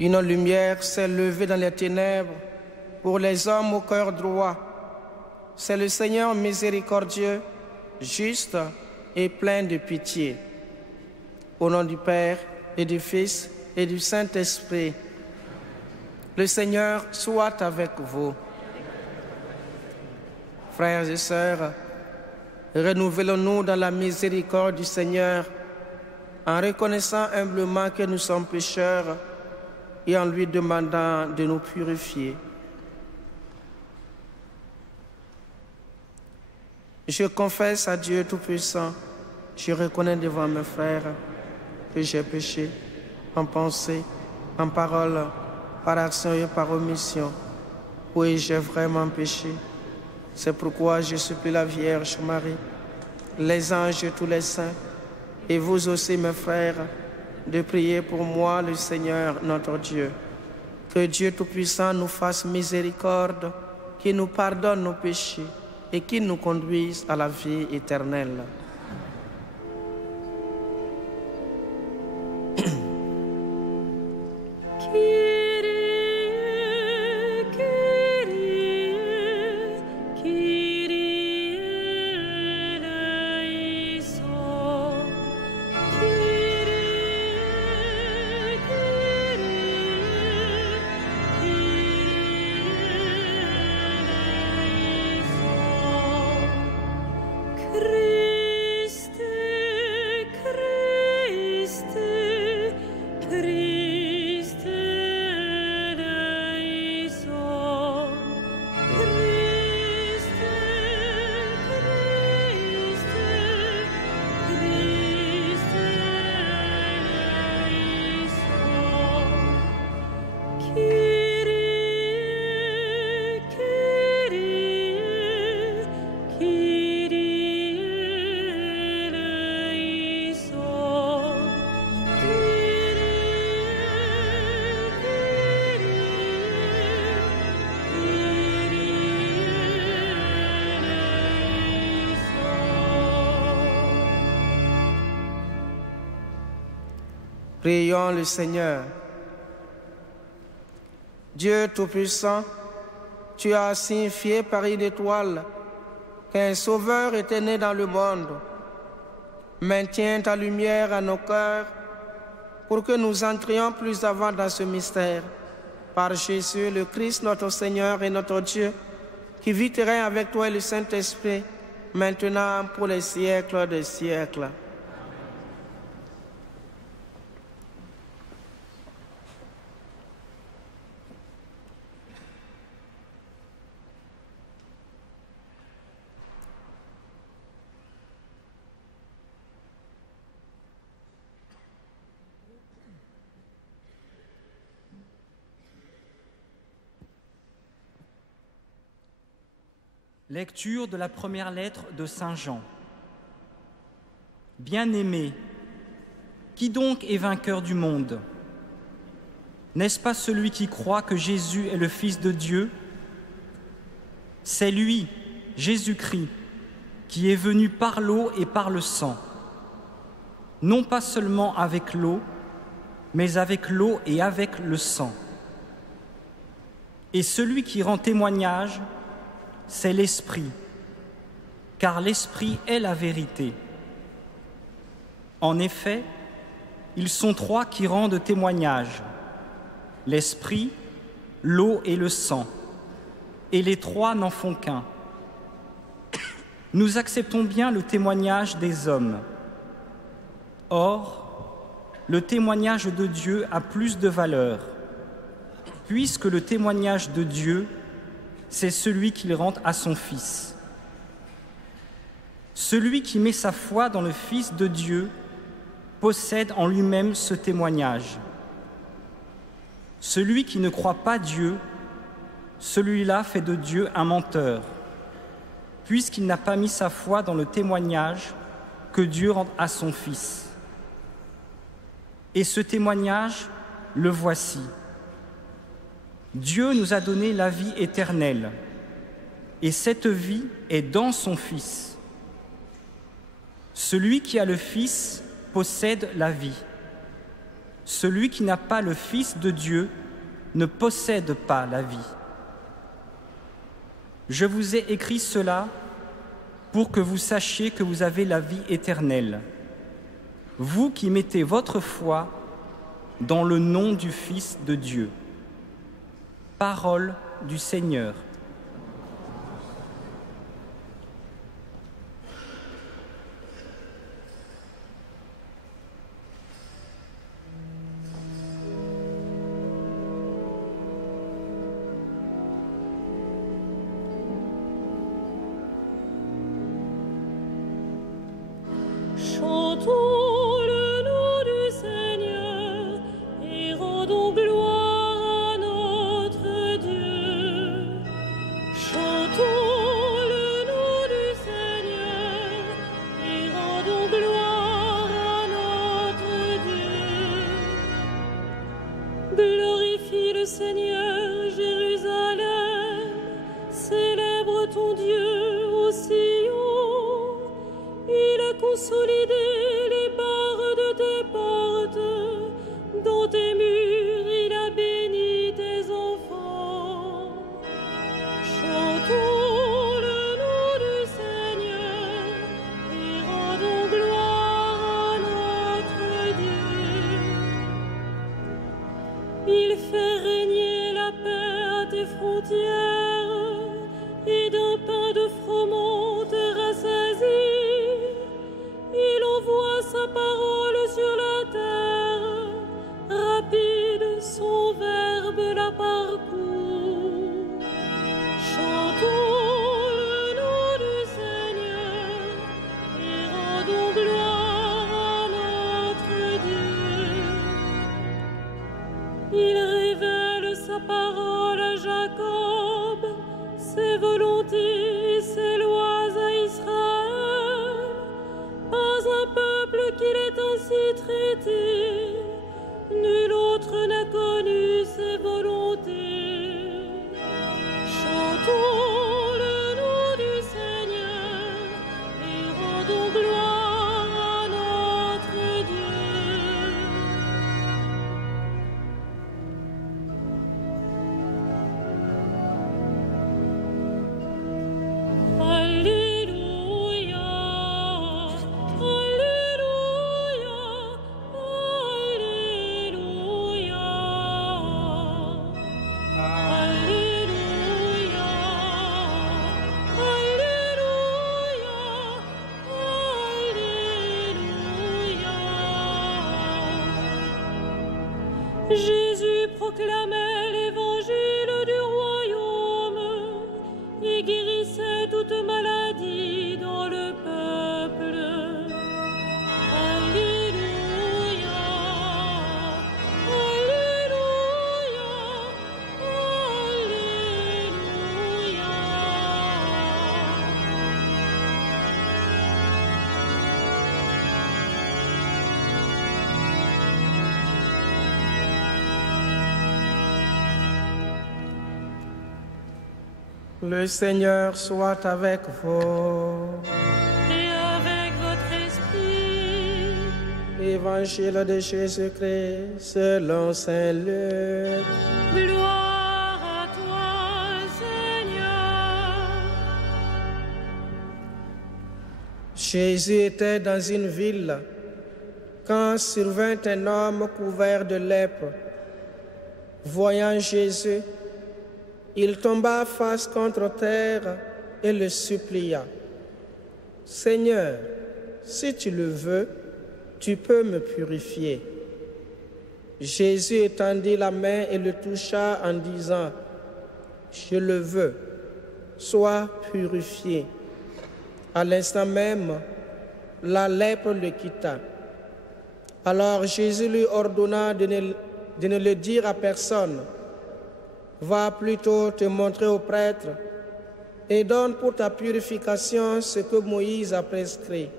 Une lumière s'est levée dans les ténèbres pour les hommes au cœur droit. C'est le Seigneur miséricordieux, juste et plein de pitié. Au nom du Père et du Fils et du Saint-Esprit, le Seigneur soit avec vous. Frères et sœurs, renouvelons-nous dans la miséricorde du Seigneur en reconnaissant humblement que nous sommes pécheurs et en lui demandant de nous purifier. Je confesse à Dieu Tout-Puissant, je reconnais devant mes frères que j'ai péché en pensée, en parole, par action et par omission. Oui, j'ai vraiment péché. C'est pourquoi je supplie la Vierge Marie, les anges et tous les saints, et vous aussi mes frères, de prier pour moi le Seigneur notre Dieu. Que Dieu Tout-Puissant nous fasse miséricorde, qu'il nous pardonne nos péchés et qu'il nous conduise à la vie éternelle. Prions le Seigneur. Dieu Tout-Puissant, tu as signifié par une étoile qu'un Sauveur était né dans le monde. Maintiens ta lumière à nos cœurs pour que nous entrions plus avant dans ce mystère. Par Jésus, le Christ, notre Seigneur et notre Dieu, qui vit et règne avec toi et le Saint-Esprit, maintenant pour les siècles des siècles. Lecture de la première lettre de Saint Jean. Bien-aimé, qui donc est vainqueur du monde? N'est-ce pas celui qui croit que Jésus est le Fils de Dieu? C'est lui, Jésus-Christ, qui est venu par l'eau et par le sang, non pas seulement avec l'eau, mais avec l'eau et avec le sang. Et celui qui rend témoignage, c'est l'Esprit, car l'Esprit est la vérité. En effet, ils sont trois qui rendent témoignage, l'Esprit, l'eau et le sang, et les trois n'en font qu'un. Nous acceptons bien le témoignage des hommes. Or, le témoignage de Dieu a plus de valeur, puisque le témoignage de Dieu, c'est celui qu'il rend à son Fils. Celui qui met sa foi dans le Fils de Dieu possède en lui-même ce témoignage. Celui qui ne croit pas Dieu, celui-là fait de Dieu un menteur, puisqu'il n'a pas mis sa foi dans le témoignage que Dieu rend à son Fils. Et ce témoignage, le voici. Dieu nous a donné la vie éternelle, et cette vie est dans son Fils. Celui qui a le Fils possède la vie. Celui qui n'a pas le Fils de Dieu ne possède pas la vie. Je vous ai écrit cela pour que vous sachiez que vous avez la vie éternelle, vous qui mettez votre foi dans le nom du Fils de Dieu. Parole du Seigneur. Glorifie le Seigneur, Jérusalem, célèbre ton Dieu au Sion. Il a consolidé les barres de tes portes, dans tes murs il a béni tes enfants. Chantons le nom du Seigneur et rendons gloire à notre Dieu. Il fait régner la paix à tes frontières et d'un pain de froment te rassasie. Il envoie sa parole sur la terre, rapide son verbe la parcourt. Chantons le nom du Seigneur et rendons gloire à notre Dieu. Il révèle sa parole à Jacob, ses volontés et ses lois à Israël. Pas un peuple qu'il ait ainsi traité, nul autre n'a connu ses volontés. Chantons le nom du Seigneur et rendons gloire à notre Dieu. Alléluia, Alléluia, Alléluia, Alléluia, Alléluia. Jésus proclamait l'évangile du royaume et guérissait toute maladie dans le peuple. Alléluia, Alléluia, Le Seigneur soit avec vous. et avec votre esprit. Évangile de Jésus-Christ selon saint Luc. Gloire à toi, Seigneur. Jésus était dans une ville quand survint un homme couvert de lèpre. Voyant Jésus, il tomba face contre terre et le supplia. « Seigneur, si tu le veux, tu peux me purifier. » Jésus étendit la main et le toucha en disant, « Je le veux, sois purifié. » À l'instant même, la lèpre le quitta. Alors Jésus lui ordonna de ne le dire à personne. Va plutôt te montrer au prêtre et donne pour ta purification ce que Moïse a prescrit.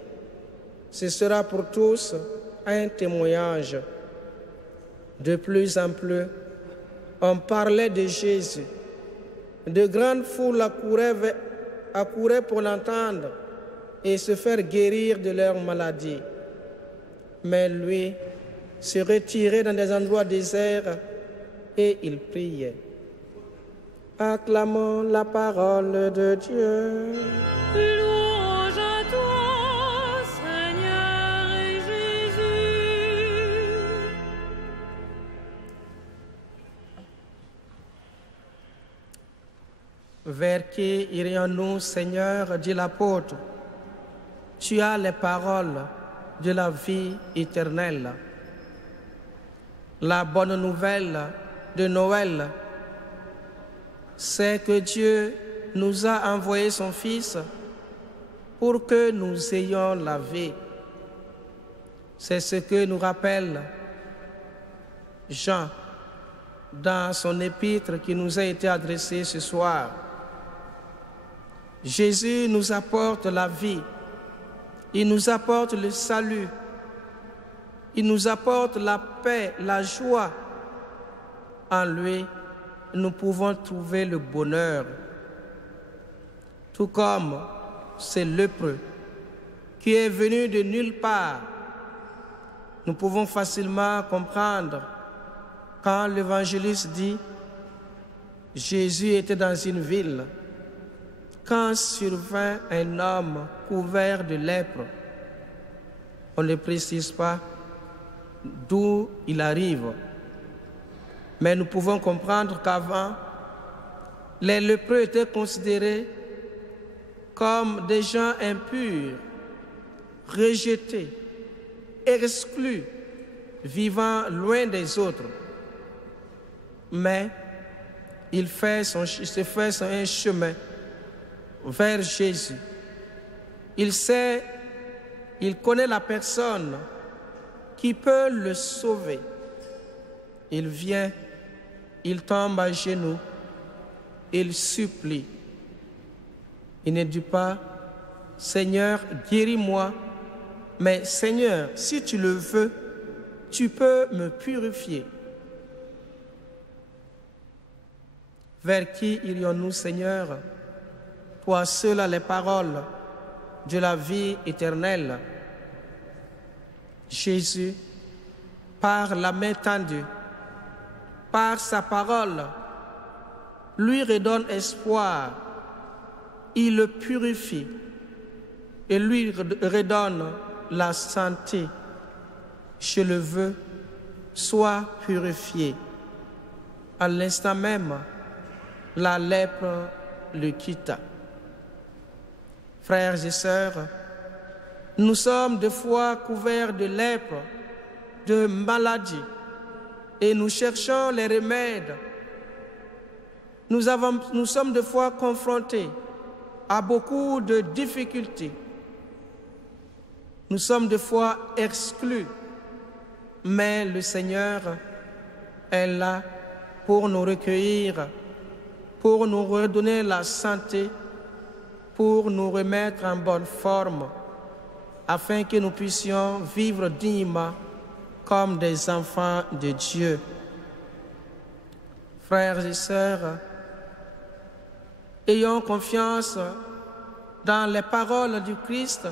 Ce sera pour tous un témoignage. De plus en plus, on parlait de Jésus. De grandes foules accouraient pour l'entendre et se faire guérir de leur maladie. Mais lui, se retiraient dans des endroits déserts et ils priaient. Acclamons la parole de Dieu. Louange à toi, Seigneur Jésus. Vers qui irions-nous, Seigneur, dit l'apôtre? Tu as les paroles de la vie éternelle. La bonne nouvelle de Noël, c'est que Dieu nous a envoyé son Fils pour que nous ayons la vie. C'est ce que nous rappelle Jean dans son épître qui nous a été adressée ce soir. Jésus nous apporte la vie, il nous apporte le salut, il nous apporte la paix, la joie. En lui, nous pouvons trouver le bonheur. Tout comme ce lépreux qui est venu de nulle part, nous pouvons facilement comprendre quand l'évangéliste dit « Jésus était dans une ville ». Quand survint un homme couvert de lèpre, on ne précise pas d'où il arrive. Mais nous pouvons comprendre qu'avant, les lépreux étaient considérés comme des gens impurs, rejetés, exclus, vivant loin des autres. Mais il se fait un chemin vers Jésus. Il connaît la personne qui peut le sauver. Il vient, il tombe à genoux, il supplie. Il ne dit pas, Seigneur, guéris-moi, mais Seigneur, si tu le veux, tu peux me purifier. Vers qui irions-nous, Seigneur? Toi seul as les paroles de la vie éternelle. Jésus, par la main tendue, par sa parole, lui redonne espoir, il le purifie et lui redonne la santé. Je le veux, sois purifié. À l'instant même, la lèpre le quitta. Frères et sœurs, nous sommes des fois couverts de lèpre, de maladies, et nous cherchons les remèdes. Nous sommes des fois confrontés à beaucoup de difficultés. Nous sommes des fois exclus, mais le Seigneur est là pour nous recueillir, pour nous redonner la santé, pour nous remettre en bonne forme, afin que nous puissions vivre dignement comme des enfants de Dieu. Frères et sœurs, ayons confiance dans les paroles du Christ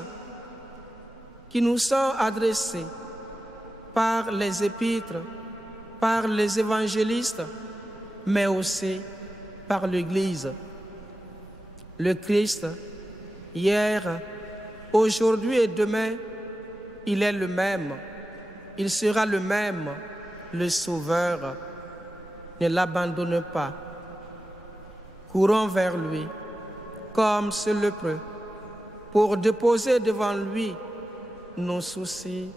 qui nous sont adressées par les épîtres, par les évangélistes, mais aussi par l'Église. Le Christ, hier, aujourd'hui et demain, il est le même. Il sera le même, le Sauveur. Ne l'abandonne pas. Courons vers lui, comme ce lépreux, pour déposer devant lui nos soucis,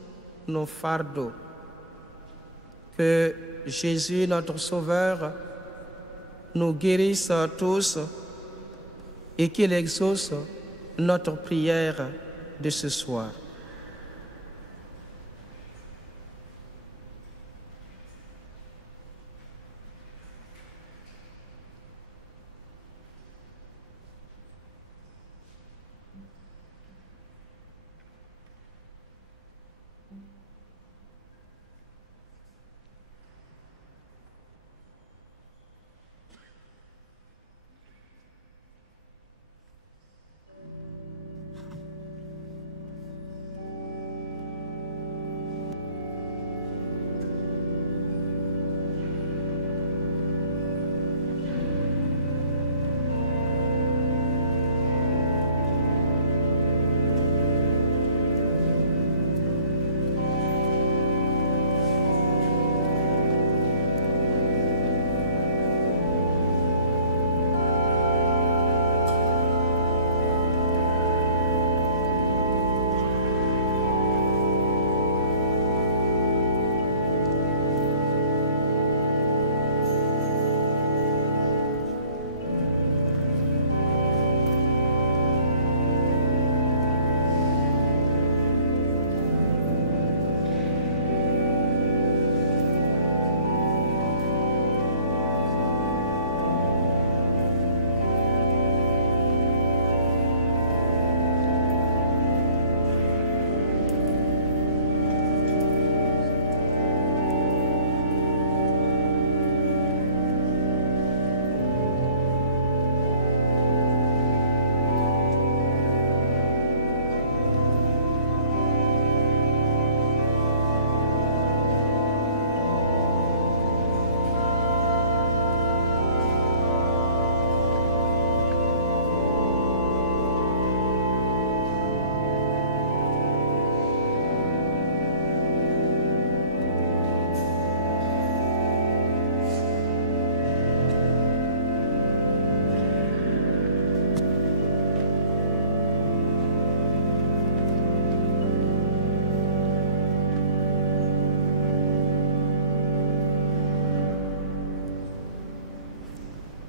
nos fardeaux. Que Jésus, notre Sauveur, nous guérisse tous et qu'il exauce notre prière de ce soir.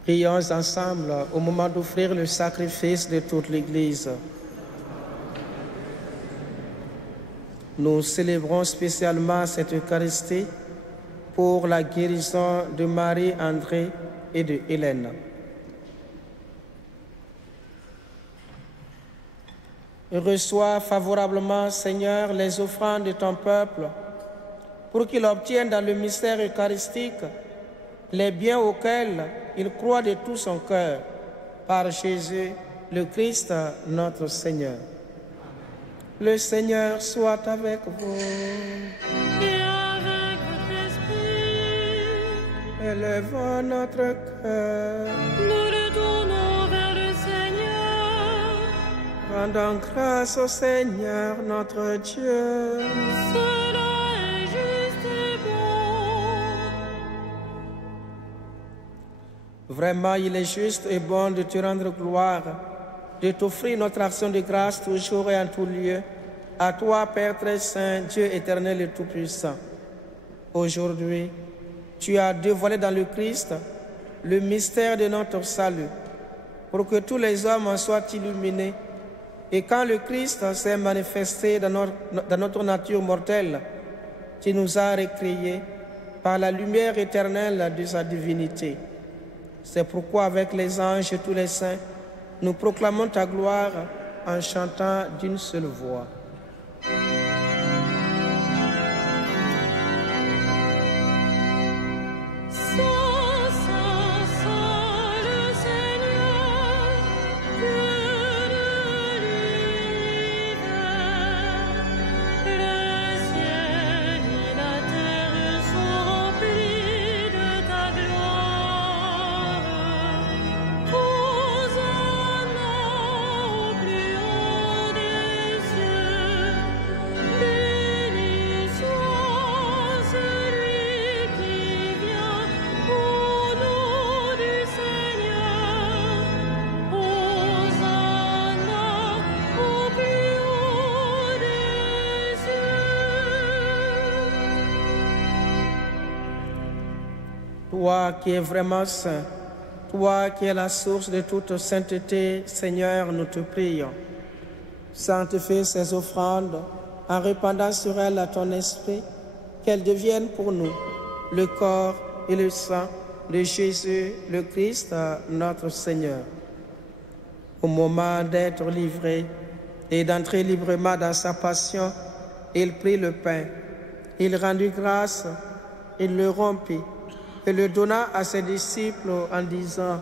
Prions ensemble au moment d'offrir le sacrifice de toute l'Église. Nous célébrons spécialement cette Eucharistie pour la guérison de Marie, André et de Hélène. Reçois favorablement, Seigneur, les offrandes de ton peuple, pour qu'il obtienne dans le mystère eucharistique les biens auxquels il croit de tout son cœur, par Jésus, le Christ, notre Seigneur. Le Seigneur soit avec vous. Et avec votre esprit, Élevons notre cœur. nous retournons vers le Seigneur. Rendons grâce au Seigneur, notre Dieu. Cela est juste et bon. Vraiment, il est juste et bon de te rendre gloire, de t'offrir notre action de grâce toujours et en tout lieu. À toi, Père très saint, Dieu éternel et tout-puissant. Aujourd'hui, tu as dévoilé dans le Christ le mystère de notre salut, pour que tous les hommes en soient illuminés. Et quand le Christ s'est manifesté dans notre nature mortelle, tu nous as recréés par la lumière éternelle de sa divinité. C'est pourquoi avec les anges et tous les saints, nous proclamons ta gloire en chantant d'une seule voix. Saint, Saint, Saint, le Seigneur, Dieu de l'univers. Le ciel et la terre sont remplis de ta gloire. Hosanna au plus haut des cieux. Béni soit celui qui vient au nom du Seigneur. Hosanna au plus haut des cieux. Toi qui es vraiment saint, toi qui es la source de toute sainteté, Seigneur, nous te prions. Sanctifie ces offrandes en répandant sur elles à ton esprit, qu'elles deviennent pour nous le corps et le sang de Jésus, le Christ, notre Seigneur. Au moment d'être livré et d'entrer librement dans sa passion, il prit le pain, il rendit grâce, il le rompit et le donna à ses disciples en disant: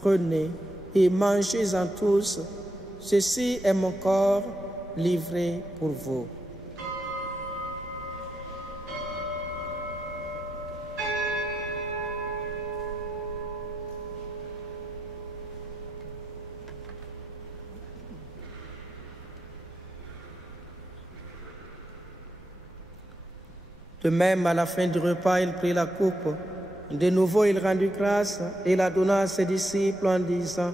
Prenez et mangez-en tous, ceci est mon corps livré pour vous. De même, à la fin du repas, il prit la coupe. De nouveau, il rendit grâce et la donna à ses disciples en disant: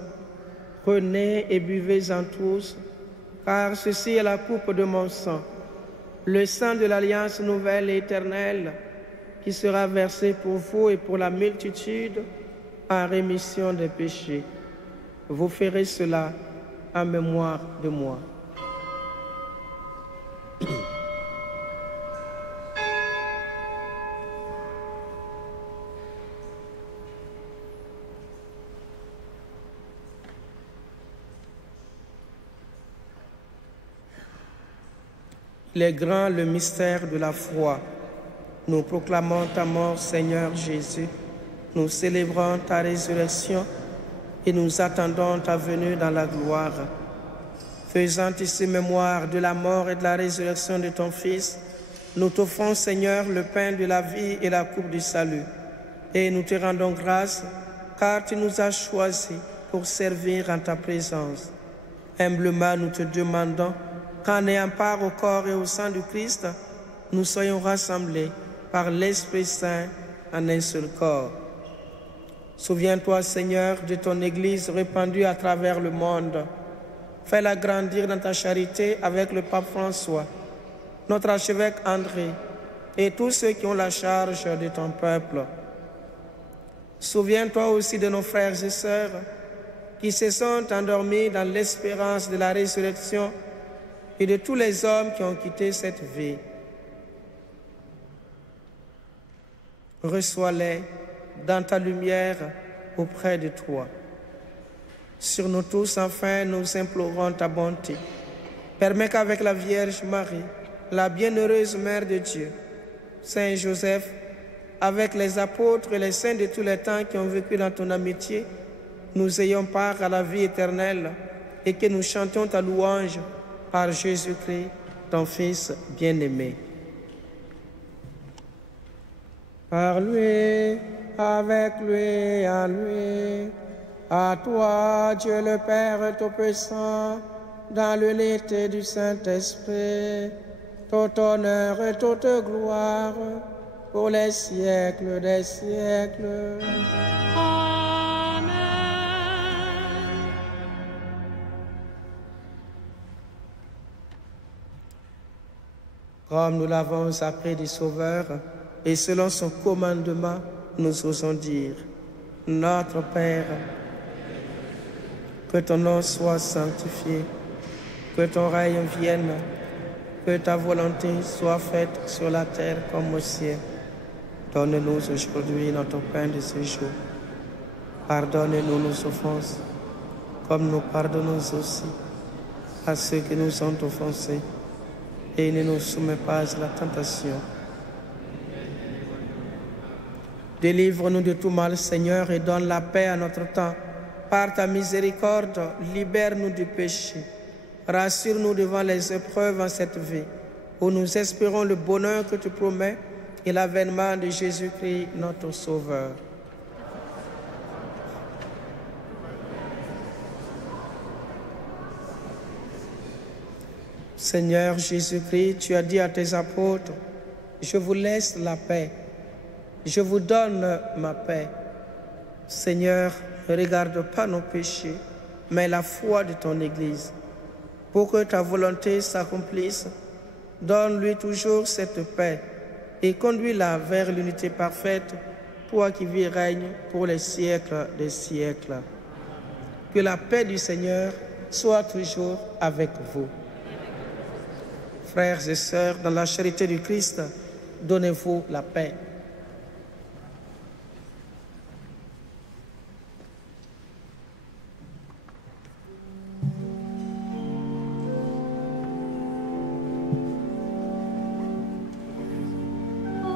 Prenez et buvez-en tous, car ceci est la coupe de mon sang, le sang de l'alliance nouvelle et éternelle, qui sera versé pour vous et pour la multitude en rémission des péchés. Vous ferez cela en mémoire de moi. Il est grand le mystère de la foi. Nous proclamons ta mort, Seigneur Jésus. Nous célébrons ta résurrection et nous attendons ta venue dans la gloire. Faisant ici mémoire de la mort et de la résurrection de ton Fils, nous t'offrons, Seigneur, le pain de la vie et la coupe du salut. Et nous te rendons grâce, car tu nous as choisis pour servir en ta présence. Humblement, nous te demandons qu'en ayant part au corps et au sang du Christ, nous soyons rassemblés par l'Esprit Saint en un seul corps. Souviens-toi, Seigneur, de ton Église répandue à travers le monde. Fais-la grandir dans ta charité avec le pape François, notre archevêque André et tous ceux qui ont la charge de ton peuple. Souviens-toi aussi de nos frères et sœurs qui se sont endormis dans l'espérance de la résurrection et de tous les hommes qui ont quitté cette vie. Reçois-les dans ta lumière auprès de toi. Sur nous tous, enfin, nous implorons ta bonté. Permets qu'avec la Vierge Marie, la bienheureuse Mère de Dieu, Saint Joseph, avec les apôtres et les saints de tous les temps qui ont vécu dans ton amitié, nous ayons part à la vie éternelle et que nous chantions ta louange par Jésus-Christ, ton Fils bien-aimé. Par lui, avec lui, en lui, à toi, Dieu le Père Tout-Puissant, dans l'unité du Saint-Esprit, tout honneur et toute gloire, pour les siècles des siècles. Amen. Comme nous l'avons appris du Sauveur, et selon son commandement, nous osons dire, Notre Père, que ton nom soit sanctifié, que ton règne vienne, que ta volonté soit faite sur la terre comme au ciel. Donne-nous aujourd'hui notre pain de ce jour. Pardonne-nous nos offenses, comme nous pardonnons aussi à ceux qui nous ont offensés. Et ne nous soumets pas à la tentation. Délivre-nous de tout mal, Seigneur, et donne la paix à notre temps. Par ta miséricorde, libère-nous du péché. Rassure-nous devant les épreuves en cette vie, où nous espérons le bonheur que tu promets et l'avènement de Jésus-Christ, notre Sauveur. Seigneur Jésus-Christ, tu as dit à tes apôtres, je vous laisse la paix, je vous donne ma paix. Seigneur, ne regarde pas nos péchés, mais la foi de ton Église. Pour que ta volonté s'accomplisse, donne-lui toujours cette paix et conduis-la vers l'unité parfaite, toi qui vis et règnes pour les siècles des siècles. Que la paix du Seigneur soit toujours avec vous. Frères et sœurs, dans la charité du Christ, donnez-vous la paix.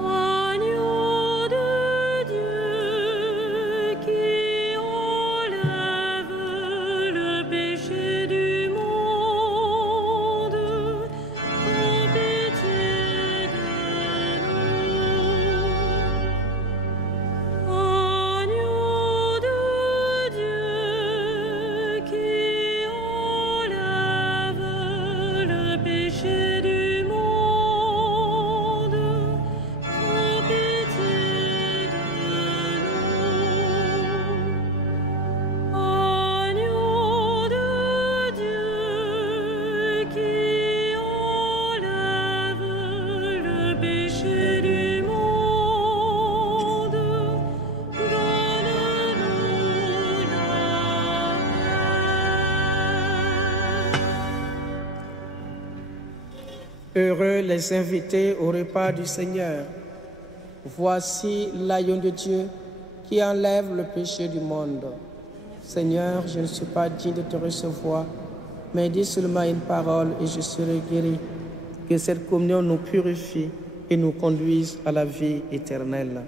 Agneau de Dieu qui enlève le péché du monde, aie pitié de nous. Agneau de Dieu qui enlève le péché du monde, aie pitié de nous. Agneau de Dieu qui enlève le péché du monde, donne-nous la paix. Heureux les invités au repas du Seigneur. Voici l'agneau de Dieu qui enlève le péché du monde. Seigneur, je ne suis pas digne de te recevoir, mais dis seulement une parole et je serai guéri. Que cette communion nous purifie et nous conduise à la vie éternelle.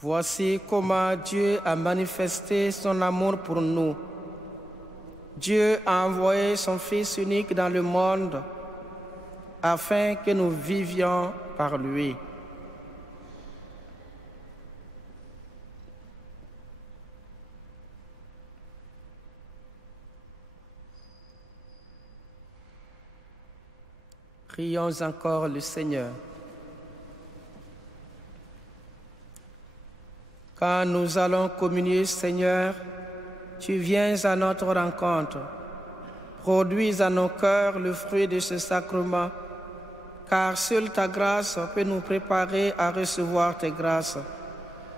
Voici comment Dieu a manifesté son amour pour nous. Dieu a envoyé son Fils unique dans le monde afin que nous vivions par lui. Prions encore le Seigneur. Quand nous allons communier, Seigneur, tu viens à notre rencontre. Produis à nos cœurs le fruit de ce sacrement, car seule ta grâce peut nous préparer à recevoir tes grâces.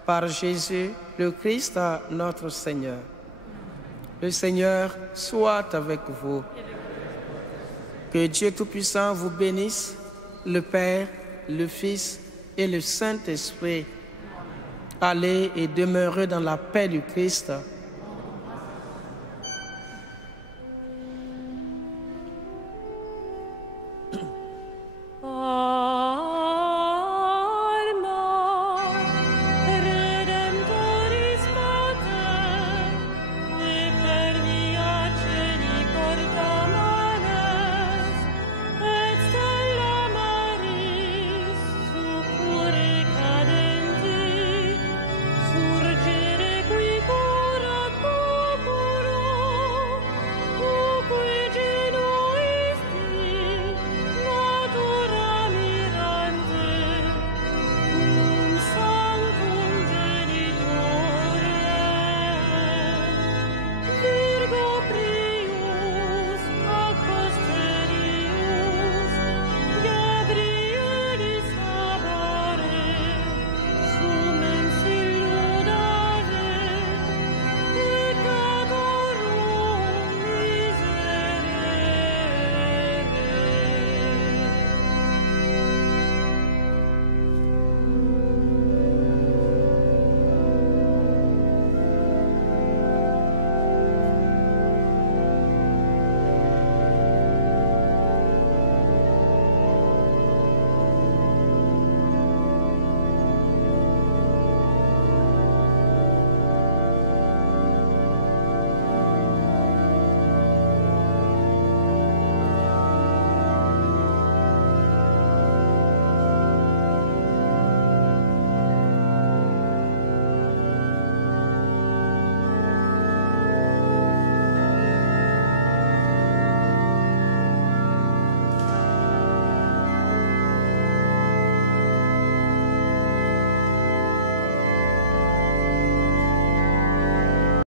Par Jésus, le Christ, notre Seigneur. Le Seigneur soit avec vous. Que Dieu Tout-Puissant vous bénisse, le Père, le Fils et le Saint-Esprit. Allez et demeurez dans la paix du Christ.